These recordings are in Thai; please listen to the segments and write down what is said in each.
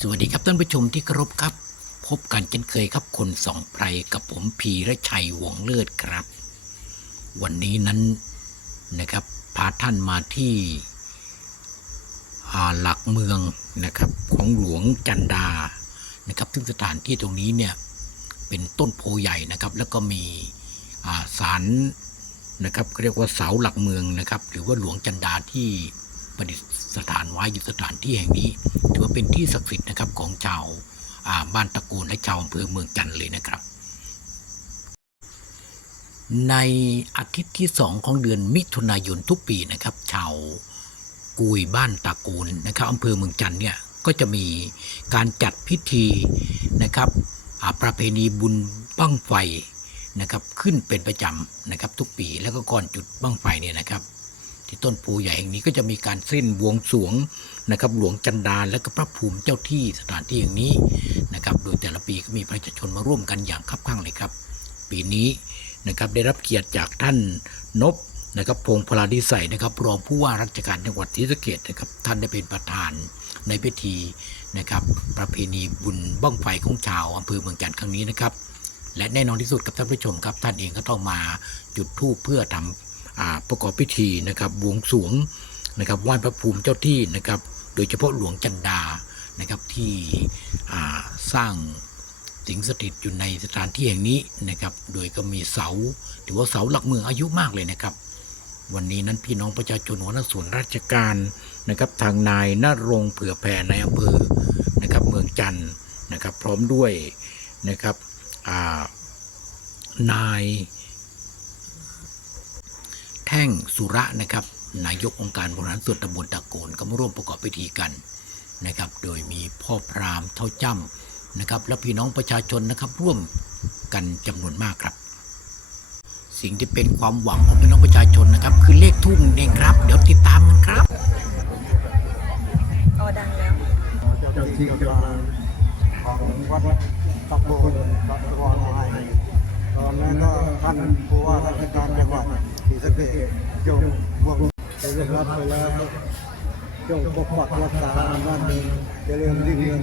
สวัสดีครับท่านผู้ชมที่เคารพครับ พบกันเช่นเคยครับคนสองไพรกับผมพีระชัยวงเลิศครับ วันนี้นั้นนะครับพาท่านมาที่หลักเมืองนะครับของหลวงจันดานะครับซึ่งสถานที่ตรงนี้เนี่ยเป็นต้นโพใหญ่นะครับ แล้วก็มีอ่าศาลนะครับเรียกว่าเสาหลักเมืองนะครับ หรือว่าหลวงจันดาที่ ประดิษฐานไว้อยู่สถานที่แห่งนี้ ถือว่าเป็นที่ศักดิ์สิทธิ์นะครับของชาวาบ้านตระกูลและชาวอำเภอเมืองจันทร์เลยนะครับ ในอาทิตย์ที่สองของเดือนมิถุนายนทุกปีนะครับ ชาวกุยบ้านตระกูลนะครับอำเภอเมืองจันทร์เนี่ยก็จะมีการจัดพิธีนะครับประเพณีบุญบั้งไฟนะครับขึ้นเป็นประจำนะครับทุกปีแล้วก็ก่อนจุดบั้งไฟเนี่ยนะครับ ที่ต้นโพใหญ่แห่งนี้ก็จะมีการเส้นบวงสวงนะครับ หลวงจันดาและก็พระภูมิเจ้าที่สถานที่แห่งนี้นะครับ โดยแต่ละปีก็มีประชาชนมาร่วมกันอย่างคับข้างเลยครับ ปีนี้นะครับได้รับเกียรติจากท่านนบนะครับพงษ์พลาดิสัยนะครับรองผู้ว่าราชการจังหวัดศรีสะเกษนะครับท่านได้เป็นประธานในพิธีนะครับ ประเพณีบุญบ้องไฟของชาวอำเภอเมืองจันทร์ครั้งนี้นะครับ และแน่นอนที่สุดกับท่านผู้ชมครับ ท่านเองก็ต้องมาจุดธูปเพื่อทำอ่า ประกอบพิธีนะครับบวงสวงนะครับไหว้พระภูมิเจ้าที่นะครับ โดยเฉพาะหลวงจันดานะครับที่สร้างสิงสถิตอยู่ในสถานที่แห่งนี้นะครับ โดยก็มีเสาถือว่าเสาหลักเมืองอายุมากเลยนะครับ วันนี้นั้นพี่น้องประชาชนหัวหน้าส่วนราชการนะครับ ทางนายนรงค์เผื่อแผ่ในอำเภอนะครับเมืองจันทร์นะครับ พร้อมด้วยนะครับานาย แท่งสุระนะครับ นายกองค์การบริหารส่วนตำบลตะโกนก็มาร่วมประกอบพิธีกันนะครับ โดยมีพ่อพราหมณ์เท่าจ้ำนะครับ และพี่น้องประชาชนนะครับ ร่วมกันจำนวนมากครับ สิ่งที่เป็นความหวังของพี่น้องประชาชนนะครับ คือเลขทุ่งเองครับ เดี๋ยวติดตามกันครับอ๋อดังแล้วเจ้าที่กำลังของวัดตะโกนรัตวรมาให้ตอนนั้นก็ท่านผู้ว่าราชการจังหวัด ศรีสะเกษจงบวงได้รับไปแล้วจงปกปักรักษาบ้านเมืองเริญรุ่งเรือง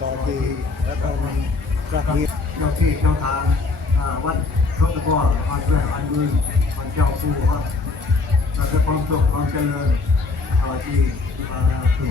ต่อปีและก็ประเทศเจ้าที่เจ้าทางวัดเขาตะกอนวัดแรกอันดุยวัดเจ้าผู้วัดเราจะความสุขความเจริญต่อที่มาสู่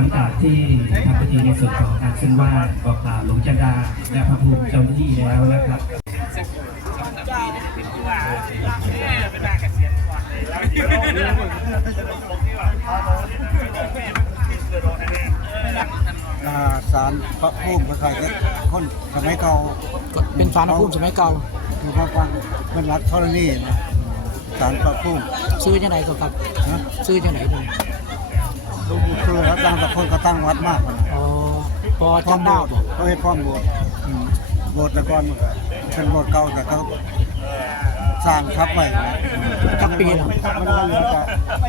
ลังจากที่ทำพิธีในส่วนของการเส้นไหว้บอกกล่าวหลวงจันดา และพระภูมิเจ้าหน้าที่แล้วนะครับอ่าสารพระภูมิพระไทยเนี่ยคนสมัยเก่าเป็นสารภูมิสมัยเก่าคือพระฟังเป็นรัฐธรณีนะสารพระภูมิซื้อจังไหนก็ครับนะซื้อจังไหน ดูดูคือรัฐตั้งแต่คนก็ตั้งวัดมากนะอ๋อพอพร้อมจำโบได้สถ์เขาเห็นพร้อมโบสถ์อืมโบสถ์แต่ก่อนเป็นโบสถ์เก่าแต่เขาสร้างทับไว้นะจักปีแล้วมันก็เหลือแต่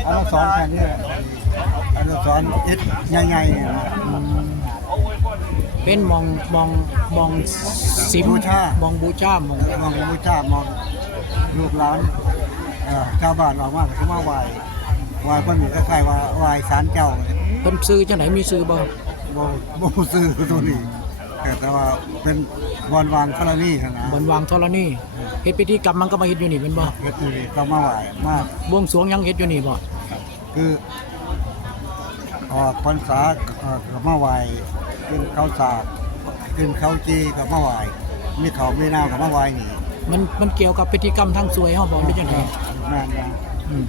อนุสรณ์แค่นี้แหละอนุสรณ์อิฐใหญ่ๆเนี่ยนะเป็นมองมองมองสิมบูชามองบูชามองมองบูชามองลูกหลานเอ่อชาวบ้านออกมาก็สิมาไหว้ ไหว้เพิ่นคล้ายๆว่าไหว้ศาลเจ้าเป็นซื้อจังไหนมีซื้อบ่บ่บ่ซื้อตัวนี้แต่ว่าเป็นบอลวางธรณีนะบนวางธรณีเฮ็ดพิธีกรรมมันก็มาเฮ็ดอยู่นี่เป็นบ่เฮ็ดอยู่นี่ต้องมาไหว้มากบวงสรวงยังเฮ็ดอยู่นี่บ่คือออกพรรษาเอ่อกับมาไหว้กินข้าวสากกินข้าวจีกับมาไหว้มีข้าวมีน้ำกับมาไหว้นี่มันมันเกี่ยวกับพิธีกรรมทางสวยเฮาบ่เป็นจังได แม่นนะอืม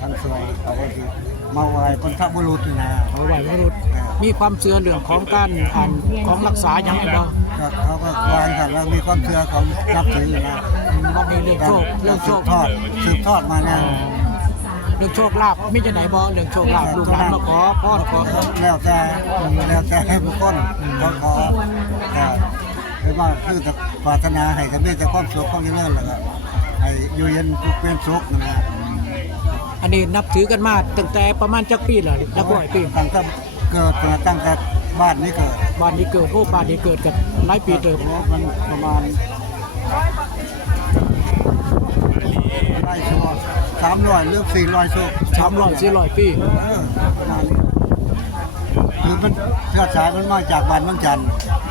ทั้งสวยเขาก็คือมาไหว้บรรพบุรุษนี่นะเอาไว้วรุษมีความเชื่อเรื่องของการอ่านของรักษาหยังบ่ก็เขาก็วางกันแล้วมีความเชื่อเขานับถืออยู่นะอืมว่ามีเรื่องโชคเรื่องโชสืคบทอดสืบทอดมาเนี่ยเรื่องโชคลาภมีจังไดบ่เรื่องโชคลาภลูกหลานมาขอพรขอแล้วแต่แล้วแต่ให้บุคคลเขาขอแต่ไม่ว่าคือจะปรารถนาให้กันมีแต่ความสุขความเจริญแหละครับ ให้อยู่เย็นเป็นสุขนะอันนี้นับถือกันมาตั้งแต่ประมาณจักปีแล้วนับร้อยปีตั้งแต่เกิดมาตั้งแต่บ้านนี้เกิดบ้านนี้เกิดโอ้บ้านนี้เกิดกันหลายปีเติบมันประมาณไร่ชัวสามร้อยหรือสี่ร้อยชัวสามร้อยสี่ร้อยปีเออประมาณนี้คือมันเชื้อสายมันมาจากบ้านเมืองจันทร์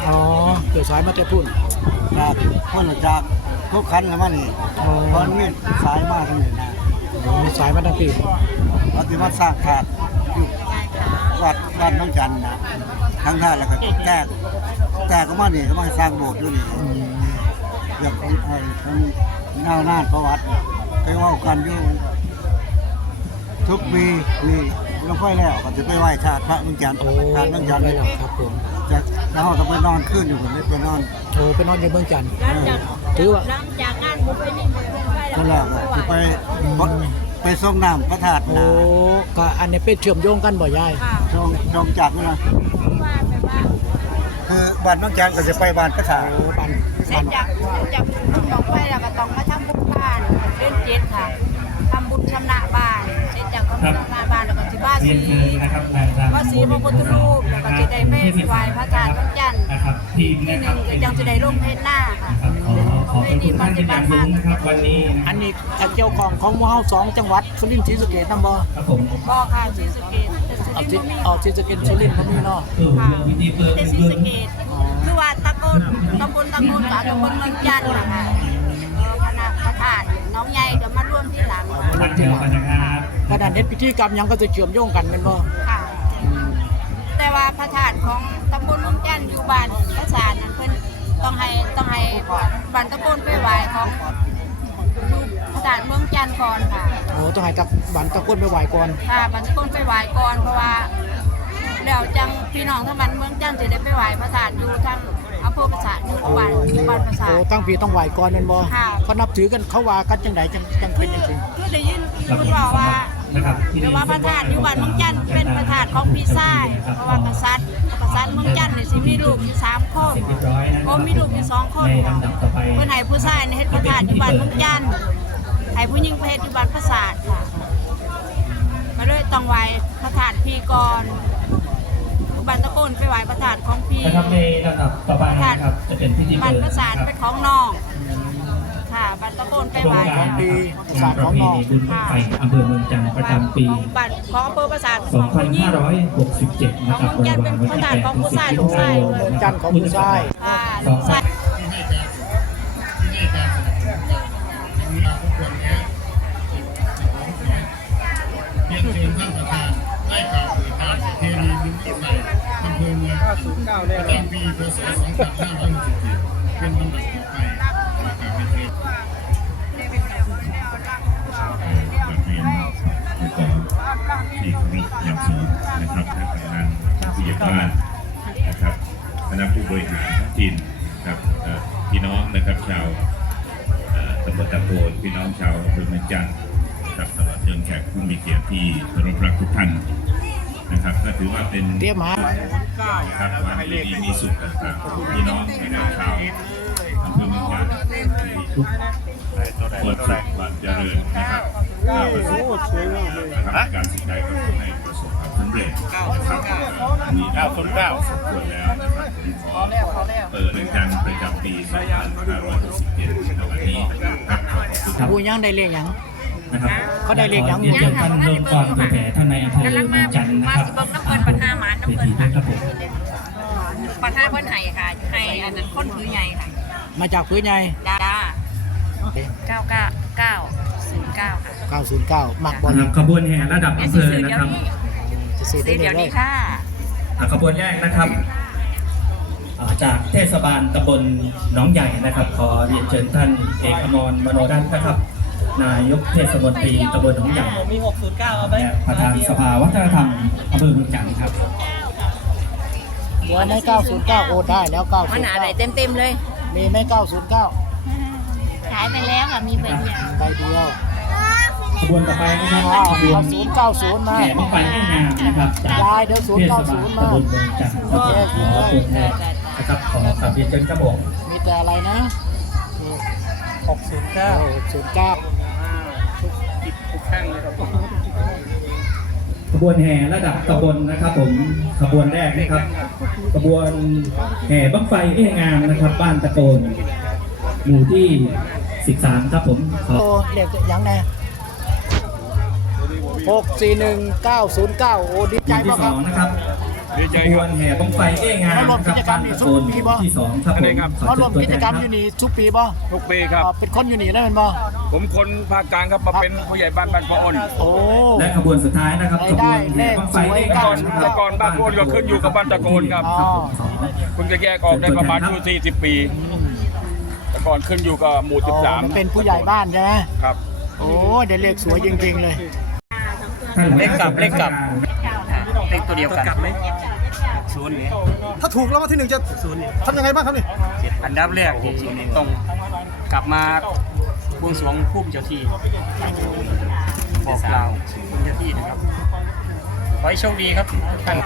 อ๋อเกิดสายมาแต่พุ่นจากคนจาก ทุกขันแล้วมานี่อ๋อตอนนี้สายมากที่นี่นะมีสายมาตั้งปีปฏิมาสร้างขาดอยู่วัดบ้านเมืองจันทร์นะทั้งท่านแล้วก็แตกแตกก็มานี่ก็มาสร้างโบสถ์อยู่นี่อืมเรื่องของไอ้ของเงาหน้าประวัติไปเว่ากันอยู่ทุกปีนี่หลวงพ่อแล้วก็จะไปไหว้ชาติพระเมืองจันทร์โอ้ชาติเมืองจันทร์ไปนี่แล้วครับผมจะแล้วเราจะไปนอนขึ้นอยู่บนนี้ไปนอนโอ้ไปนอนอยู่เมืองจันทร์หลังจาก ถือว่าหลังจากงานบุญไปนี่มันเป็นไปนั่นแหละก็จะไปไปส่งน้ำพระธาตุโอ้นะก็อันนี้เป็นเชื่อมโยงกันบ่ยาย ค่ะชงชงจากนี่นะว่าไปว่าคือบ้านเมืองจันทร์ก็จะไปบ้านพระธาตุโอ้บ้านเสร็บ้าจนจากเสร็จจากบุญบอกไปแล้วก็ต้องมาทำบุญบ้านเดือนเจ็ดค่ะทำบุญชำระบ้านเสร็จจากทำบุญชำระบ้านแล้วก็ที่บ้านเรียสีนเชิญนะครับนายรำว่าสีพระพุทธรูปแล้วก็จะได้ไปไหว้พระธาตุพระจันทร์นะครับทีมที่นะหครันึ่บงก็ยังจะได้ลงเพชรหน้าค่ะนะครับ ขอขอบคุณท่านเป็นอย่างสูงนะครับวันนี้อันนี้เจ้าของของหมู่เฮาสองจังหวัดสุรินทร์ศรีสะเกษนำบ่ครับผมบ่ค่ะศรีสะเกษแต่สุเอาริที่นทร์บ่มีเอาศรีสะเกษสุรินทร์บ่มีเนาะเออวิธีเปิดแต่ศรีสะเกษคือว่าตะโกนตำบลตะโกนกับตำบลเมืองจันทร์นะคะเออคณะพระธาตุน้องใหญ่ก็มาร่วมที่หลังค่ะท่านเดียวกันนะครับขนาดเฮ็ดพิธีกรรมหยังก็จะเชื่อมโยงกันแม่นบ่ค่ะ แต่ว่าพระธาตุของตำบลเมืองจันทร์อยู่บ้านพระศาสนั้นเพิ่น ต้องให้ต้องให้บ้านตะโกนไปไหว้ของอยู่พระธาตุเมืองจันทร์ก่อนค่ะโอ้ต้องให้ตักบ้านตะก้นไปไหว้ก่อนค่ะบ้านตะโกนไปไหว้ก่อนเพราะว่าแล้วจังพี่น้องทั้งบ้านเมืองจันทร์จะได้ไปไหว้พระธาตุอยู่ทางอำเภอพระศาสอยู่บ้านบ้านพระศาโอ้สตั้งปีต้องไหว้ก่อนแม่นบ่ค่ะ เขานับถือกันเขาว่ากันจังไดจังจังเป็นจังซี่ คือได้ยินคุณบอกว่า นะครับที่แต่ว่าพระธาตุอยู่บ้านเมืองจันทร์เป็นพระธาตุของพี่ชายเพราะว่ากษัตริย์กษัตริย์เมืองจันทร์นี่สิมีลูกอยู่สามคนเสร็จเรียบร้อยนะคโอ้รับมีลูกอยู่สองคนในลำดับต่อไปเพิ่นให้ผู้ชายนี่เฮ็ดพระธาตุอยู่บ้านเมืองจันทร์ให้ผู้หญิงไปเฮ็ดอยู่บ้านพระศาสค่ะก็เลยต้องไหว้พระธาตุพี่ก่อนบ้านตะโกนไปไหว้พระธาตุของพี่นะครับในลำดับต่อไปนะครับจะเป็นพิธีบ้านเปิดพระศาสนะครับเป็นของน้องค่ะ บ้านตะโกนไปโครไหงว้การนะครับงานประเพณีบุญบั้งไฟอำเภอเมืองจันทร์ประจำปี ของบ้านของอำเภอพระศาสเป็นของผู้หญิง2567 นะครับของเมืองจันทร์เป็นพระธาตุของผู้ชายลูกชายเลยเมืองจันทร์ของผู้ชาย ค่ะลูกชายเรียนเชิญท่านประธานได้กล่าวเปิดงานเทรีบุญที่ใส่อำเภอเมืองประจำปีพศ2567เป็นลำดับต่อไปการเป็นเทรีเรียนผู้กองที่เคารพอย่างสูงนะครับและกำนันผู้ใหญ่บ้านนะครับคณะ ผู้บริหารท้องถิ่นครับเอ่อพี่น้องนะครับชาวเอ่อตำบลตะโกนพี่น้องชาวอำเภอเมืองจันทร์ครับตลอดจนแขกผู้มีเกียรติที่เคารพรักทุกท่านนะครับก็ถือว่าเป็นเตรียมหานะครับความดีมีสุขต่างๆพี่น้องนะครับชาว อำเภอเมืองจันทร์ทุกคนสุขความเจริญนะครับก้าวประสบนะครับการสิ่งใดก็ขอให้ประสบความสำเร็จนะครับอันนี้เราสมควรแล้วนะครับผมขอเปิดรายการประจำปี2567ในวันนี้ครับขอบคุณครับผู้ยังได้เลขหยังนะครับเขาได้เลขยังขอเรียนเชิญท่านเริ่มก่อนตัวแทนท่านในายอำเภอเมืองจันทร์นะครับมาสิเบิ่งน้ำเพิ่นปัญหาหมาน้ำเวเพิ่นทีด้วยครับผมปัญหาเพิ่นให้ค่ะให้อันนั้นคนถือใหญ่ค่ะ มาจากพื้นใหญ่ดาเก้าเก้าเก้าศูนย์เก้าค่ะ909มักบอล สำหรับขบวนแห่ระดับเดี๋ยวอำเภสิอซื้อนะเดี๋ยควรับนี้จะซื้อได้ซื้อเดี๋ยวเลนี้ยค่ะ อ่าขบวนแรกนะครับอ่าจากเทศบาลตำบลหนองใหญ่นะครับ ขอเรียนเชิญท่านเอกอมรมโนรัตน์นะครับ นายกเทศมนตรีตำบลหนองใหญ่มี 609เอาไหมและประธานสภาวัฒนธรรมอำเภอเมืองจันทร์ครับเดี๋ยวใน909 โอนได้แล้วมันหาได้เต็มเต็มๆเลย909 มีไหม909 ขายไปแล้วค่ะมีใบเดียวใบเดียวขบวนต่อไปนะครับอ้าวขบวนเอา090 มา แห่บั้งไฟให้งามนะครับจากยายเดี๋ยวเทศบาล090ตำบลเมืองจันทร์ครับขอตัวแทนนะครับขอกราบเรียนเชิญครับผมมีแต่อะไรนะ609ขบ วนแห่ระดับตำบลนะครับ ผมขบวนแรกนะครับขบวนแห่บั้งไฟเอ้งามนะครับ บ้านตะโกน หมู่ที่ 13 ครับผมขอโอ้เรียกยังไง641909โอ้ดีหใจมู่ที่มากสครัอบ งนะครับ ดีใจขบควรันบแห่บั้งไฟเอ้งามเขารวมนะคกิรับจกรรบ้ามนนี่ตะสุโกดนปีหบ่มู่ที่สองครับผมครับขอเขารเชิวญมตัวกิแทจนกรรมคอรับยู่นี่ทุกปีบ่ทุกปีครับ อ่าเป็นคนอยู่นี่ได้เป็นบ่ ผมคนภาคกลางครับมาเป็นผู้ใหญ่บ้านบ้านพระอ้นโอ้ และขบวนสุดท้ายนะครับได้ขบวนได้แห่บั้งไฟเอ้งามนะคแต่รับก่อนบ้านพระอ้นก็ขึ้นอยู่กับบ้านตะโกนครับครับผมขอเพิ่งจะแยกออกได้ประมาณช่วง40ปีแต่ก่อนขึ้นอยู่กับหมู่อ๋อมันเป็นผู้ใหญ่บ้านใช่ไหมครับโอ้เดี๋ยวเลขสวยจริงๆเลย ท่านเลขกลับเลขกลับเลขตัวเดียวกัน ถ้าถูกแล้ววันที่หนึ่งจะทำยังไงบ้างครับนี่อันดับแรกที่ต้องกลับมาบวงสรวงผู้เจ้าที่บอกกล่าวผู้เจ้าที่นะครับขอให้โชคดีครับทุกท่าน